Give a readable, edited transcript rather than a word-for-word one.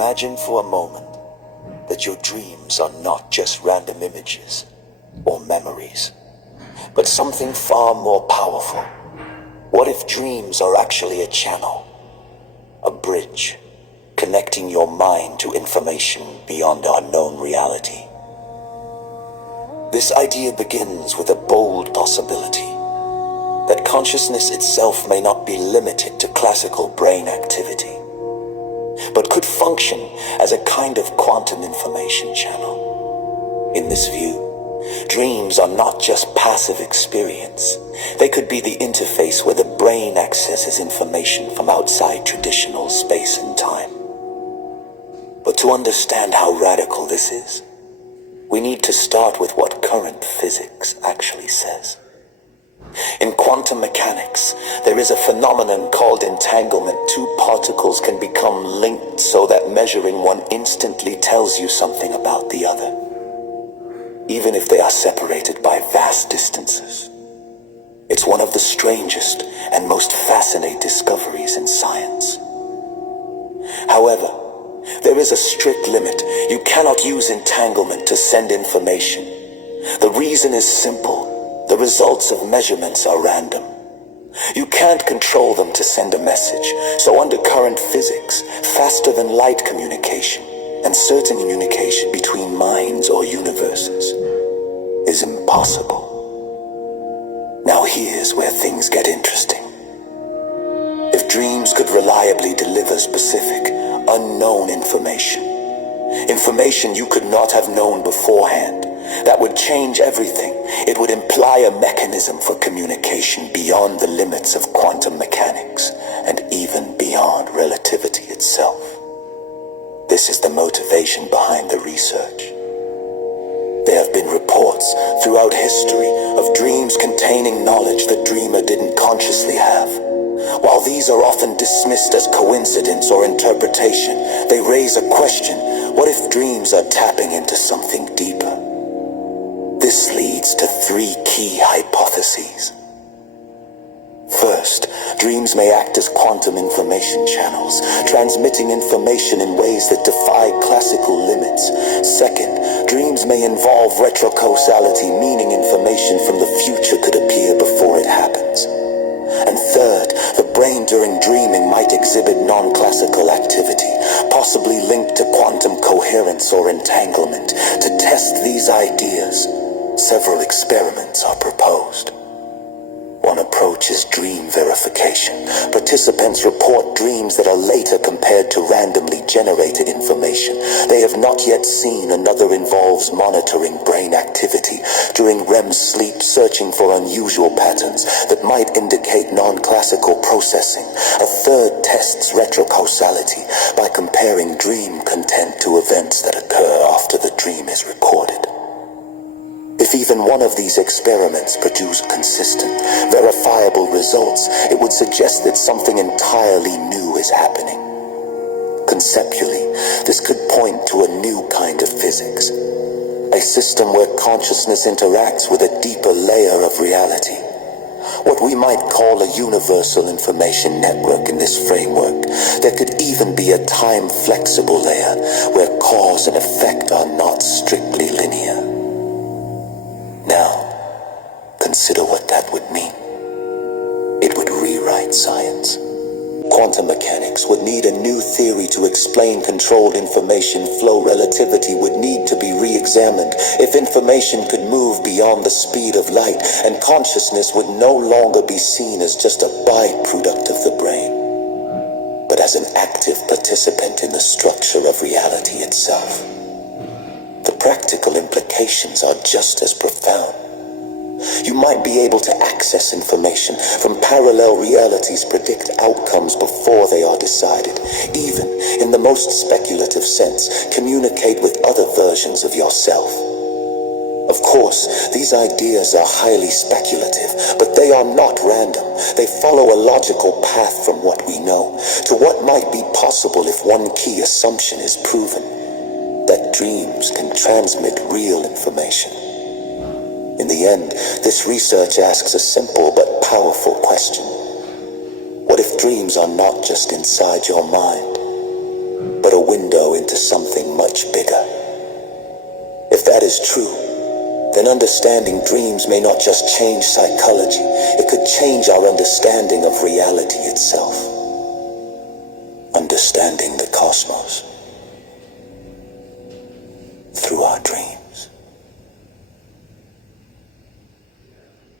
Imagine for a moment that your dreams are not just random images or memories, but something far more powerful. What if dreams are actually a channel, a bridge, connecting your mind to information beyond our known reality? This idea begins with a bold possibility that consciousness itself may not be limited to classical brain activity, but could function as a kind of quantum information channel. In this view, dreams are not just passive experience. They could be the interface where the brain accesses information from outside traditional space and time. But to understand how radical this is, we need to start with what current physics actually says. In quantum mechanics, there is a phenomenon called entanglement. Two particles can become linked so that measuring one instantly tells you something about the other, even if they are separated by vast distances. It's one of the strangest and most fascinating discoveries in science. However, there is a strict limit. You cannot use entanglement to send information. The reason is simple. The results of measurements are random. You can't control them to send a message. So under current physics, faster than light communication and certain communication between minds or universes is impossible. Now here's where things get interesting. If dreams could reliably deliver specific, unknown information you could not have known beforehand, that would change everything. It would imply a mechanism for communication beyond the limits of quantum mechanics and even beyond relativity itself. This is the motivation behind the research. There have been reports throughout history of dreams containing knowledge the dreamer didn't consciously have. While these are often dismissed as coincidence or interpretation, they raise a question: what if dreams are tapping into something deeper? This leads to three key hypotheses. First, dreams may act as quantum information channels, transmitting information in ways that defy classical limits. Second, dreams may involve retrocausality, meaning information from the future could appear before it happens. And third, the brain during dreaming might exhibit non-classical activity, possibly linked to quantum coherence or entanglement. To test these ideas, several experiments are proposed. One approach is dream verification. Participants report dreams that are later compared to randomly generated information they have not yet seen. Another involves monitoring brain activity during REM sleep, searching for unusual patterns that might indicate non-classical processing. A third tests retrocausality by comparing dream content to events that occur after the dream is recorded. If even one of these experiments produced consistent, verifiable results, it would suggest that something entirely new is happening. Conceptually, this could point to a new kind of physics, a system where consciousness interacts with a deeper layer of reality. What we might call a universal information network. In this framework, there could even be a time-flexible layer where cause and effect are not strictly linear. Now, consider what that would mean. It would rewrite science. Quantum mechanics would need a new theory to explain controlled information flow. Relativity would need to be re-examined if information could move beyond the speed of light, and consciousness would no longer be seen as just a byproduct of the brain, but as an active participant in the structure of reality itself. The practical implications are just as profound. You might be able to access information from parallel realities, predict outcomes before they are decided, even, in the most speculative sense, communicate with other versions of yourself. Of course, these ideas are highly speculative, but they are not random. They follow a logical path from what we know to what might be possible if one key assumption is proven: that dreams can transmit real information. In the end, this research asks a simple but powerful question. What if dreams are not just inside your mind, but a window into something much bigger. If that is true, then understanding dreams may not just change psychology, it could change our understanding of reality itself. Understanding the cosmos through our dreams.